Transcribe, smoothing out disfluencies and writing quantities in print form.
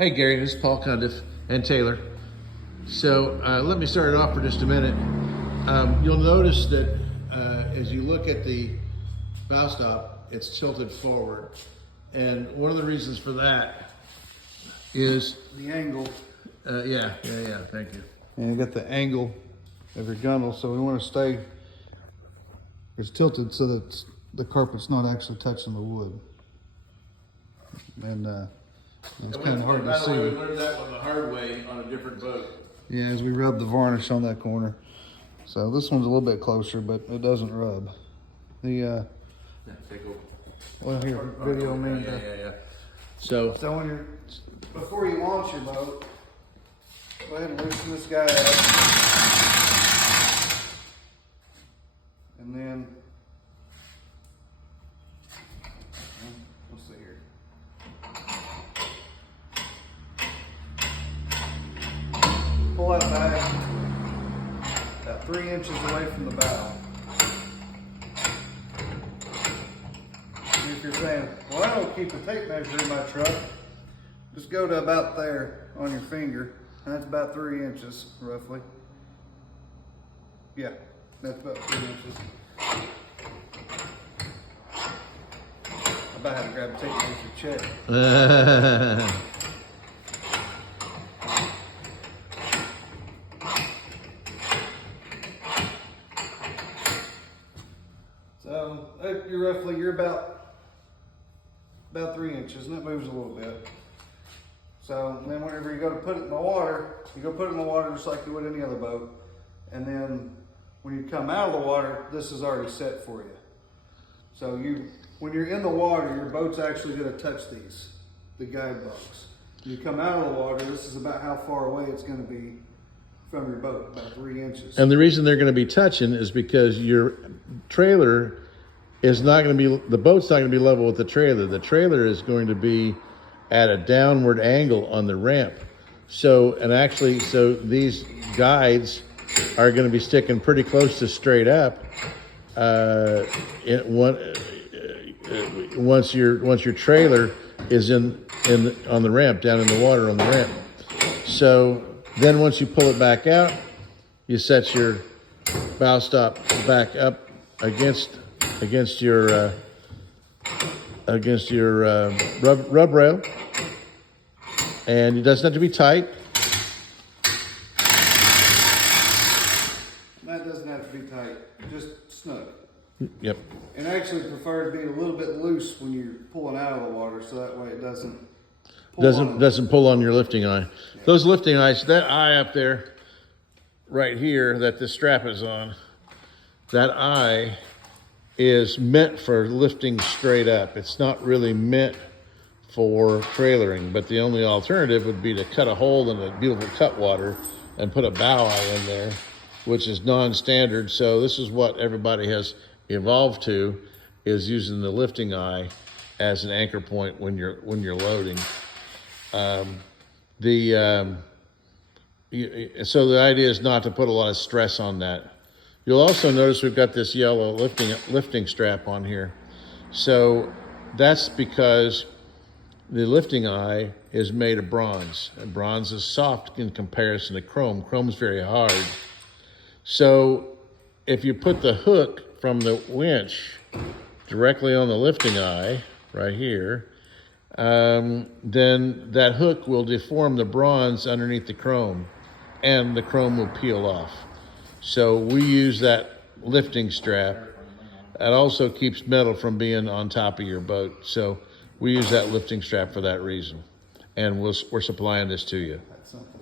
Hey Gary, this is Paul Cundiff and Taylor. So let me start it off for just a minute. You'll notice that as you look at the bow stop, it's tilted forward. And one of the reasons for that is the angle. Yeah, thank you. And you got the angle of your gunnel, so we want to stay, it's tilted so that the carpet's not actually touching the wood. And it's kind of hard to see. We learned that one the hard way on a different boat. Yeah, as we rub the varnish on that corner. So this one's a little bit closer, but it doesn't rub. The Take over. well, here, video me. Yeah. So when you're, before you launch your boat, go ahead and loosen this guy up. And then, let's see here. Pull that back about 3 inches away from the bow. And if you're saying, well, I don't keep a tape measure in my truck, just go to about there on your finger. And that's about 3 inches, roughly. Yeah, that's about 3 inches. I about had to grab a tape measure to check. So you're about 3 inches, and it moves a little bit. So then whenever you go to put it in the water, you go put it in the water just like you would any other boat. And then when you come out of the water, this is already set for you. So when you're in the water, your boat's actually going to touch the guide bugs. When you come out of the water, this is about how far away it's going to be from your boat, about 3 inches. And the reason they're going to be touching is because your trailer is not going to be, the boat's not going to be level with the trailer. The trailer is going to be at a downward angle on the ramp. So these guides are going to be sticking pretty close to straight up once your trailer is on the ramp, down in the water on the ramp. So then once you pull it back out, you set your bow stop back up against your rub rail, and it doesn't have to be tight. That doesn't have to be tight, just snug. Yep. And I actually prefer to be a little bit loose when you're pulling out of the water, so that way it doesn't pull on your lifting eye. Yeah. Those lifting eyes, that eye up there, right here, that this strap is on, that eye is meant for lifting straight up. It's not really meant for trailering, but the only alternative would be to cut a hole in the beautiful cutwater and put a bow eye in there, which is non-standard. So this is what everybody has evolved to, is using the lifting eye as an anchor point when you're loading. So the idea is not to put a lot of stress on that. You'll also notice we've got this yellow lifting strap on here. So that's because the lifting eye is made of bronze. And bronze is soft in comparison to chrome. Chrome's very hard. So if you put the hook from the winch directly on the lifting eye, right here, then that hook will deform the bronze underneath the chrome, and the chrome will peel off. So we use that lifting strap. That also keeps metal from being on top of your boat. So we use that lifting strap for that reason. And we're supplying this to you. That's something.